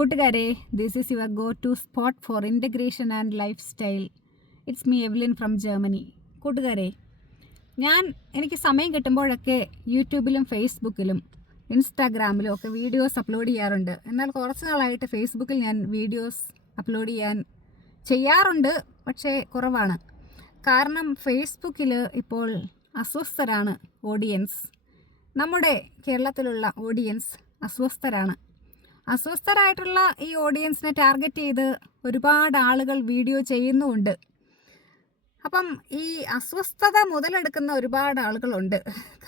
കൂട്ടുകാരെ this is your go to spot for integration and lifestyle it's me Evelyn from Germany കൂട്ടുകാരെ ഞാൻ എനിക്ക് സമയം കിട്ടുമ്പോഴൊക്കെ യൂട്യൂബിലും ഫേസ്ബുക്കിലും ഇൻസ്റ്റാഗ്രാമിലും ഒക്കെ വീഡിയോസ് അപ്ലോഡ് ചെയ്യാറുണ്ട്. എന്നാൽ കുറച്ച് നാളായിട്ട് ഫേസ്ബുക്കിൽ ഞാൻ വീഡിയോസ് അപ്ലോഡ് ചെയ്യാൻ ചെയ്യാറുണ്ട് പക്ഷേ കുറവാണ്. കാരണം ഫേസ്ബുക്കിൽ ഇപ്പോൾ അസ്വസ്ഥരാണ് ഓഡിയൻസ് നമ്മുടെ കേരളത്തിലുള്ള ഓഡിയൻസ് അസ്വസ്ഥരാണ്. അസ്വസ്ഥരായിട്ടുള്ള ഈ ഓഡിയൻസിനെ ടാർഗറ്റ് ചെയ്ത് ഒരുപാട് ആളുകൾ വീഡിയോ ചെയ്യുന്നുമുണ്ട്. അപ്പം ഈ അസ്വസ്ഥത മുതലെടുക്കുന്ന ഒരുപാട് ആളുകളുണ്ട്.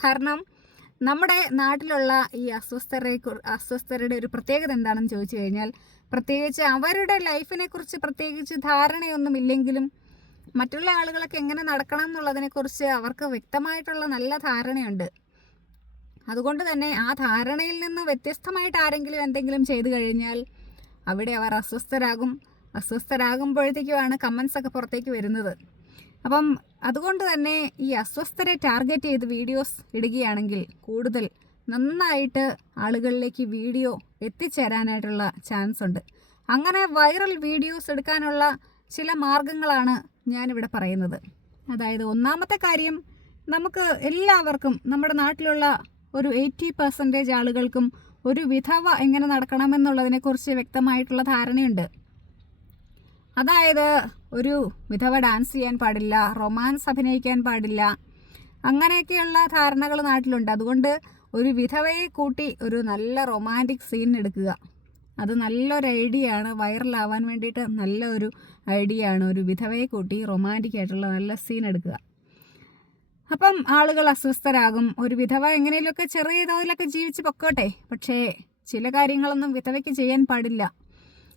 കാരണം നമ്മുടെ നാട്ടിലുള്ള ഈ അസ്വസ്ഥരെ അസ്വസ്ഥരുടെ ഒരു പ്രത്യേകത എന്താണെന്ന് ചോദിച്ചു കഴിഞ്ഞാൽ പ്രത്യേകിച്ച് അവരുടെ ലൈഫിനെ കുറിച്ച് പ്രത്യേകിച്ച് ധാരണയൊന്നും ഇല്ലെങ്കിലും മറ്റുള്ള ആളുകളൊക്കെ എങ്ങനെ നടക്കണം എന്നുള്ളതിനെക്കുറിച്ച് അവർക്ക് വ്യക്തമായിട്ടുള്ള നല്ല ധാരണയുണ്ട്. അതുകൊണ്ട് തന്നെ ആ ധാരണയിൽ നിന്ന് വ്യത്യസ്തമായിട്ട് ആരെങ്കിലും എന്തെങ്കിലും ചെയ്തു കഴിഞ്ഞാൽ അവിടെ അവർ അസ്വസ്ഥരാകും. അസ്വസ്ഥരാകുമ്പോഴത്തേക്കുമാണ് കമൻസ് ഒക്കെ പുറത്തേക്ക് വരുന്നത്. അപ്പം അതുകൊണ്ട് തന്നെ ഈ അസ്വസ്ഥരെ ടാർഗറ്റ് ചെയ്ത് വീഡിയോസ് ഇടുകയാണെങ്കിൽ കൂടുതൽ നന്നായിട്ട് ആളുകളിലേക്ക് വീഡിയോ എത്തിച്ചേരാനായിട്ടുള്ള ചാൻസ് ഉണ്ട്. അങ്ങനെ വൈറൽ വീഡിയോസ് എടുക്കാനുള്ള ചില മാർഗങ്ങളാണ് ഞാനിവിടെ പറയുന്നത്. അതായത് ഒന്നാമത്തെ കാര്യം നമുക്ക് എല്ലാവർക്കും നമ്മുടെ നാട്ടിലുള്ള ഒരു എയ്റ്റി പെർസെന്റേജ് ആളുകൾക്കും ഒരു വിധവ എങ്ങനെ നടക്കണമെന്നുള്ളതിനെക്കുറിച്ച് വ്യക്തമായിട്ടുള്ള ധാരണയുണ്ട്. അതായത് ഒരു വിധവ ഡാൻസ് ചെയ്യാൻ പാടില്ല റൊമാൻസ് അഭിനയിക്കാൻ പാടില്ല അങ്ങനെയൊക്കെയുള്ള ധാരണകൾ നാട്ടിലുണ്ട്. അതുകൊണ്ട് ഒരു വിധവയെ കൂട്ടി ഒരു നല്ല റൊമാന്റിക് സീൻ എടുക്കുക. അത് നല്ലൊരു ഐഡിയ ആണ്. വൈറലാവാൻ വേണ്ടിയിട്ട് നല്ല ഒരു ഐഡിയ ആണ്. ഒരു വിധവയെ കൂട്ടി റൊമാന്റിക് ആയിട്ടുള്ള നല്ല സീൻ എടുക്കുക. അപ്പം ആളുകൾ അസ്വസ്ഥരാകും. ഒരു വിധവ എങ്ങനെയൊക്കെ ചെറിയ തോതിലൊക്കെ ജീവിച്ച് പൊക്കോട്ടെ. പക്ഷേ ചില കാര്യങ്ങളൊന്നും വിധവയ്ക്ക് ചെയ്യാൻ പാടില്ല.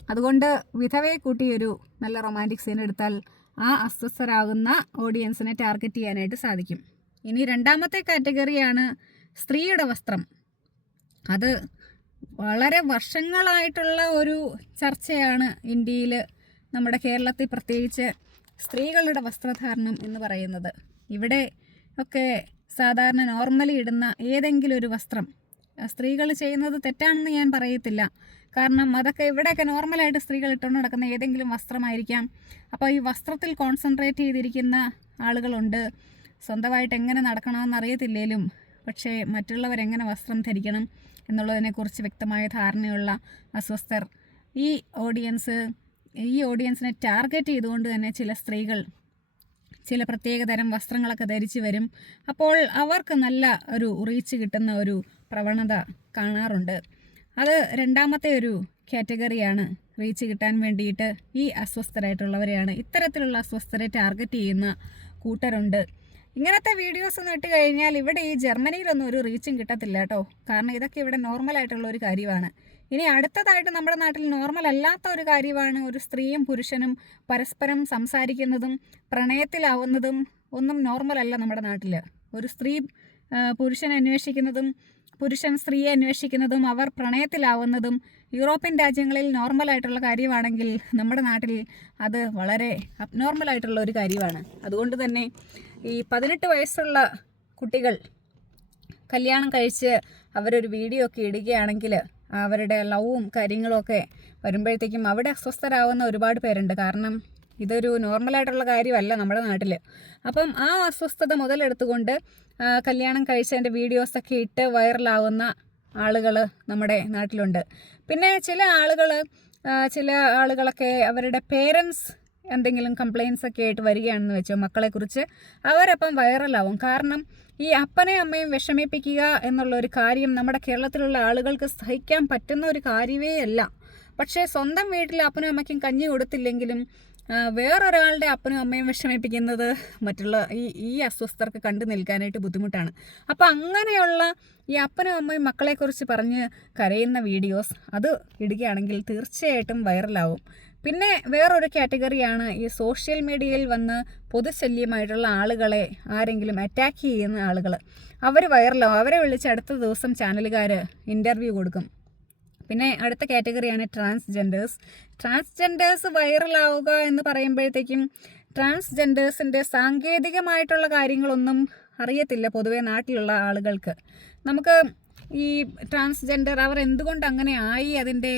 അതുകൊണ്ട് വിധവയെ കൂട്ടി ഒരു നല്ല റൊമാന്റിക് സീൻ എടുത്താൽ ആ അസ്വസ്ഥരാകുന്ന ഓഡിയൻസിനെ ടാർഗറ്റ് ചെയ്യാനായിട്ട് സാധിക്കും. ഇനി രണ്ടാമത്തെ കാറ്റഗറിയാണ് സ്ത്രീയുടെ വസ്ത്രം. അത് വളരെ വർഷങ്ങളായിട്ടുള്ള ഒരു ചർച്ചയാണ് ഇന്ത്യയിൽ നമ്മുടെ കേരളത്തിൽ പ്രത്യേകിച്ച് സ്ത്രീകളുടെ വസ്ത്രധാരണം എന്ന് പറയുന്നത്. ഇവിടെ ഒക്കെ സാധാരണ നോർമലി ഇടുന്ന ഏതെങ്കിലും ഒരു വസ്ത്രം സ്ത്രീകൾ ചെയ്യുന്നത് തെറ്റാണെന്ന് ഞാൻ പറയത്തില്ല. കാരണം അതൊക്കെ ഇവിടെയൊക്കെ നോർമലായിട്ട് സ്ത്രീകൾ ഇട്ടുകൊണ്ട് നടക്കുന്ന ഏതെങ്കിലും വസ്ത്രമായിരിക്കാം. അപ്പോൾ ഈ വസ്ത്രത്തിൽ കോൺസെൻട്രേറ്റ് ചെയ്തിരിക്കുന്ന ആളുകളുണ്ട്. സ്വന്തമായിട്ട് എങ്ങനെ നടക്കണമെന്ന് അറിയത്തില്ലേലും പക്ഷേ മറ്റുള്ളവരെങ്ങനെ വസ്ത്രം ധരിക്കണം എന്നുള്ളതിനെക്കുറിച്ച് വ്യക്തമായ ധാരണയുള്ള അസ്വസ്ഥർ. ഈ ഓഡിയൻസ് ഈ ഓഡിയൻസിനെ ടാർഗറ്റ് ചെയ്തുകൊണ്ട് തന്നെ ചില സ്ത്രീകൾ ചില പ്രത്യേകതരം വസ്ത്രങ്ങളൊക്കെ ധരിച്ചു വരും. അപ്പോൾ അവർക്ക് നല്ല ഒരു റീച്ച് കിട്ടുന്ന ഒരു പ്രവണത കാണാറുണ്ട്. അത് രണ്ടാമത്തെ ഒരു കാറ്റഗറിയാണ് റീച്ച് കിട്ടാൻ വേണ്ടിയിട്ട് ഈ അസ്വസ്ഥരായിട്ടുള്ളവരെയാണ്. ഇത്തരത്തിലുള്ള അസ്വസ്ഥരെ ടാർഗറ്റ് ചെയ്യുന്ന കൂട്ടരുണ്ട്. ഇങ്ങനത്തെ വീഡിയോസ് ഒന്നും ഇട്ട് കഴിഞ്ഞാൽ ഇവിടെ ഈ ജർമ്മനിയിലൊന്നും ഒരു റീച്ചും കിട്ടത്തില്ല കേട്ടോ. കാരണം ഇതൊക്കെ ഇവിടെ നോർമൽ ആയിട്ടുള്ള ഒരു കാര്യമാണ്. ഇനി അടുത്തതായിട്ട് നമ്മുടെ നാട്ടിൽ നോർമൽ അല്ലാത്ത ഒരു കാര്യമാണ് ഒരു സ്ത്രീയും പുരുഷനും പരസ്പരം സംസാരിക്കുന്നതും പ്രണയത്തിലാവുന്നതും ഒന്നും നോർമൽ അല്ല നമ്മുടെ നാട്ടിൽ. ഒരു സ്ത്രീ പുരുഷനെ അന്വേഷിക്കുന്നതും പുരുഷൻ സ്ത്രീയെ അന്വേഷിക്കുന്നതും അവർ പ്രണയത്തിലാവുന്നതും യൂറോപ്യൻ രാജ്യങ്ങളിൽ നോർമലായിട്ടുള്ള കാര്യമാണെങ്കിൽ നമ്മുടെ നാട്ടിൽ അത് വളരെ അബ്നോർമൽ ആയിട്ടുള്ള ഒരു കാര്യമാണ്. അതുകൊണ്ട് തന്നെ ഈ പതിനെട്ട് വയസ്സുള്ള കുട്ടികൾ കല്യാണം കഴിച്ച് അവരൊരു വീഡിയോ ഒക്കെ ഇടുകയാണെങ്കിൽ അവരുടെ ലവും കാര്യങ്ങളൊക്കെ വരുമ്പോഴത്തേക്കും അവിടെ അസ്വസ്ഥരാകുന്ന ഒരുപാട് പേരുണ്ട്. കാരണം ഇതൊരു നോർമലായിട്ടുള്ള കാര്യമല്ല നമ്മുടെ നാട്ടിൽ. അപ്പം ആ അസ്വസ്ഥത മുതലെടുത്തുകൊണ്ട് കല്യാണം കഴിച്ചതിന്റെ വീഡിയോസൊക്കെ ഇട്ട് വൈറലാവുന്ന ആളുകൾ നമ്മുടെ നാട്ടിലുണ്ട്. പിന്നെ ചില ആളുകൾ ചില ആളുകളൊക്കെ അവരുടെ പേരൻസ് എന്തെങ്കിലും കംപ്ലയിൻസ് ഒക്കെ ആയിട്ട് വരികയാണെന്ന് വെച്ചോ മക്കളെക്കുറിച്ച് അവരപ്പം വൈറലാവും കാരണം ഈ അപ്പനെ അമ്മയും വിഷമിപ്പിക്കുക എന്നുള്ള ഒരു കാര്യം നമ്മുടെ കേരളത്തിലുള്ള ആളുകൾക്ക് സഹിക്കാൻ പറ്റുന്ന ഒരു കാര്യമേ അല്ല. പക്ഷേ സ്വന്തം വീട്ടിൽ അപ്പനും അമ്മയ്ക്കും കഞ്ഞി കൊടുത്തില്ലെങ്കിലും വേറൊരാളുടെ അപ്പനും അമ്മയും വിഷമിപ്പിക്കുന്നത് മറ്റുള്ള ഈ ഈ അസ്വസ്ഥർക്ക് കണ്ടു നിൽക്കാനായിട്ട് ബുദ്ധിമുട്ടാണ്. അപ്പോൾ അങ്ങനെയുള്ള ഈ അപ്പനും അമ്മയും മക്കളെക്കുറിച്ച് പറഞ്ഞ് കരയുന്ന വീഡിയോസ് അത് ഇടുകയാണെങ്കിൽ തീർച്ചയായിട്ടും വൈറലാവും പിന്നെ വേറൊരു കാറ്റഗറിയാണ് ഈ സോഷ്യൽ മീഡിയയിൽ വന്ന് പൊതുശല്യമായിട്ടുള്ള ആളുകളെ ആരെങ്കിലും അറ്റാക്ക് ചെയ്യുന്ന ആളുകൾ അവർ വൈറലാവും. അവരെ വിളിച്ച് അടുത്ത ദിവസം ചാനലുകാർ ഇന്റർവ്യൂ കൊടുക്കും. പിന്നെ അടുത്ത കാറ്റഗറിയാണ് ട്രാൻസ്ജെൻഡേഴ്സ് ട്രാൻസ്ജെൻഡേഴ്സ് വൈറലാവുക എന്ന് പറയുമ്പോഴത്തേക്കും ട്രാൻസ്ജെൻഡേഴ്സിന്റെ സാങ്കേതികമായിട്ടുള്ള കാര്യങ്ങളൊന്നും അറിയത്തില്ല പൊതുവേ നാട്ടിലുള്ള ആളുകൾക്ക്. നമുക്ക് ഈ ട്രാൻസ്ജെൻഡർ അവർ എന്തുകൊണ്ട് അങ്ങനെ ആയി അതിന്റെ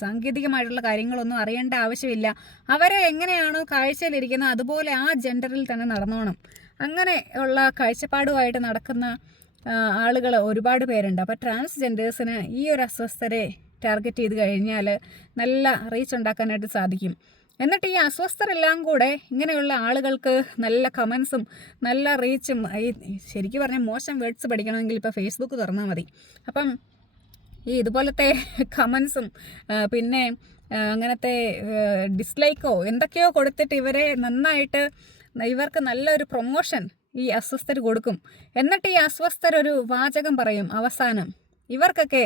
സാങ്കേതികമായിട്ടുള്ള കാര്യങ്ങളൊന്നും അറിയേണ്ട ആവശ്യമില്ല. അവരെ എങ്ങനെയാണോ കാഴ്ചയിലിരിക്കുന്നത് അതുപോലെ ആ ജെൻഡറിൽ തന്നെ നടന്നോണം. അങ്ങനെ ഉള്ള കാഴ്ചപ്പാടുമായിട്ട് നടക്കുന്ന ആളുകൾ ഒരുപാട് പേരുണ്ട്. അപ്പോൾ ട്രാൻസ്ജെൻഡേഴ്സിന് ഈ ഒരു അസ്വസ്ഥരെ ടാർഗറ്റ് ചെയ്ത് കഴിഞ്ഞാൽ നല്ല റീച്ച് ഉണ്ടാക്കാനായിട്ട് സാധിക്കും. എന്നിട്ട് ഈ അസ്വസ്ഥരെല്ലാം കൂടെ ഇങ്ങനെയുള്ള ആളുകൾക്ക് നല്ല കമൻസും നല്ല റീച്ചും ഈ ശരിക്കും പറഞ്ഞാൽ മോശം വേർഡ്സ് പഠിക്കണമെങ്കിൽ ഇപ്പോൾ ഫേസ്ബുക്ക് തുറന്നാൽ മതി. അപ്പം ഈ ഇതുപോലത്തെ കമൻസും പിന്നെ അങ്ങനത്തെ ഡിസ്ലൈക്കോ എന്തൊക്കെയോ കൊടുത്തിട്ട് ഇവരെ നന്നായിട്ട് ഇവർക്ക് നല്ലൊരു പ്രൊമോഷൻ ഈ അസ്വസ്ഥർ കൊടുക്കും. എന്നിട്ട് ഈ അസ്വസ്ഥർ ഒരു വാചകം പറയും അവസാനം. ഇവർക്കൊക്കെ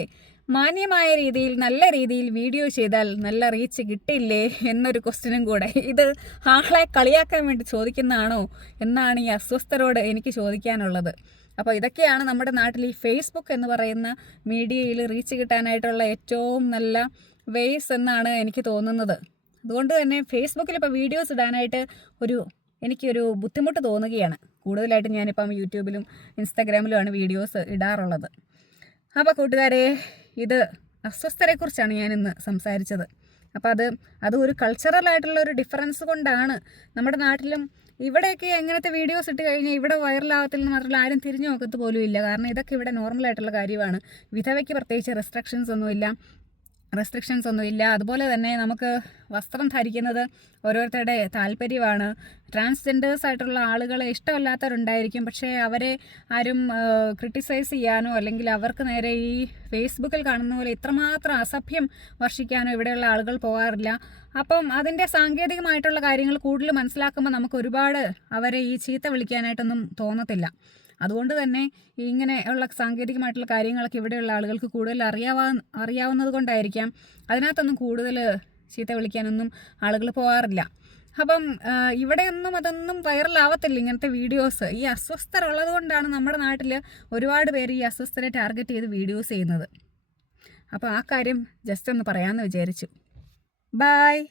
മാന്യമായ രീതിയിൽ നല്ല രീതിയിൽ വീഡിയോ ചെയ്താൽ നല്ല റീച്ച് കിട്ടില്ലേ എന്നൊരു ക്വസ്റ്റ്യനും കൂടെ. ഇത് ആളെ കളിയാക്കാൻ വേണ്ടി ചോദിക്കുന്നതാണോ എന്നാണ് ഈ അസ്വസ്ഥരോട് എനിക്ക് ചോദിക്കാനുള്ളത്. അപ്പോൾ ഇതൊക്കെയാണ് നമ്മുടെ നാട്ടിൽ ഈ ഫേസ്ബുക്ക് എന്ന് പറയുന്ന മീഡിയയിൽ റീച്ച് കിട്ടാനായിട്ടുള്ള ഏറ്റവും നല്ല വേസ് എന്നാണ് എനിക്ക് തോന്നുന്നത്. അതുകൊണ്ട് തന്നെ ഫേസ്ബുക്കിൽ ഇപ്പോൾ വീഡിയോസ് ഇടാനായിട്ട് ഒരു എനിക്കൊരു ബുദ്ധിമുട്ട് തോന്നുകയാണ്. കൂടുതലായിട്ട് ഞാനിപ്പം യൂട്യൂബിലും ഇൻസ്റ്റാഗ്രാമിലുമാണ് വീഡിയോസ് ഇടാറുള്ളത്. അപ്പോൾ കൂട്ടുകാരെ ഇത് അസ്വസ്ഥരെക്കുറിച്ചാണ് ഞാൻ ഇന്ന് സംസാരിച്ചത്. അപ്പോൾ അത് അത് ഒരു കൾച്ചറൽ ആയിട്ടുള്ള ഒരു ഡിഫറൻസ് കൊണ്ടാണ് നമ്മുടെ നാട്ടിലും ഇവിടെയൊക്കെ എങ്ങനത്തെ വീഡിയോസ് ഇട്ട് കഴിഞ്ഞാൽ ഇവിടെ വൈറലാകത്തില്ലെന്ന് മാത്രമല്ല ആരും തിരിഞ്ഞു നോക്കത്ത് പോലും ഇല്ല. കാരണം ഇതൊക്കെ ഇവിടെ നോർമലായിട്ടുള്ള കാര്യമാണ്. വിധവയ്ക്ക് പ്രത്യേകിച്ച് റെസ്ട്രിക്ഷൻസ് ഒന്നുമില്ല. റെസ്ട്രിക്ഷൻസ് ഒന്നുമില്ല അതുപോലെ തന്നെ നമുക്ക് വസ്ത്രം ധരിക്കുന്നത് ഓരോരുത്തരുടെ താല്പര്യമാണ്. ട്രാൻസ്ജെൻഡേഴ്സ് ആയിട്ടുള്ള ആളുകളെ ഇഷ്ടമല്ലാത്തവരുണ്ടായിരിക്കും. പക്ഷേ അവരെ ആരും ക്രിട്ടിസൈസ് ചെയ്യാനോ അല്ലെങ്കിൽ അവർക്ക് നേരെ ഈ ഫേസ്ബുക്കിൽ കാണുന്ന പോലെ ഇത്രമാത്രം അസഭ്യം വർഷിക്കാനോ ഇവിടെയുള്ള ആളുകൾ പോകാറില്ല. അപ്പം അതിന്റെ സാങ്കേതികമായിട്ടുള്ള കാര്യങ്ങൾ കൂടുതൽ മനസ്സിലാക്കുമ്പോൾ നമുക്ക് ഒരുപാട് അവരെ ഈ ചീത്ത വിളിക്കാനായിട്ടൊന്നും തോന്നത്തില്ല. അതുകൊണ്ട് തന്നെ ഇങ്ങനെയുള്ള സാങ്കേതികമായിട്ടുള്ള കാര്യങ്ങളൊക്കെ ഇവിടെയുള്ള ആളുകൾക്ക് കൂടുതൽ അറിയാവാ അറിയാവുന്നത് കൊണ്ടായിരിക്കാം. അതിനകത്തൊന്നും കൂടുതൽ ചീത്ത വിളിക്കാനൊന്നും ആളുകൾ പോകാറില്ല അപ്പം ഇവിടെയൊന്നും അതൊന്നും വൈറലാവത്തില്ല ഇങ്ങനത്തെ വീഡിയോസ്. ഈ അസ്വസ്ഥരുള്ളത് കൊണ്ടാണ് നമ്മുടെ നാട്ടിൽ ഒരുപാട് പേര് ഈ അസ്വസ്ഥരെ ടാർഗറ്റ് ചെയ്ത് വീഡിയോസ് ചെയ്യുന്നത്. അപ്പോൾ ആ കാര്യം ജസ്റ്റ് ഒന്ന് പറയാമെന്ന് വിചാരിച്ചു. ബായ്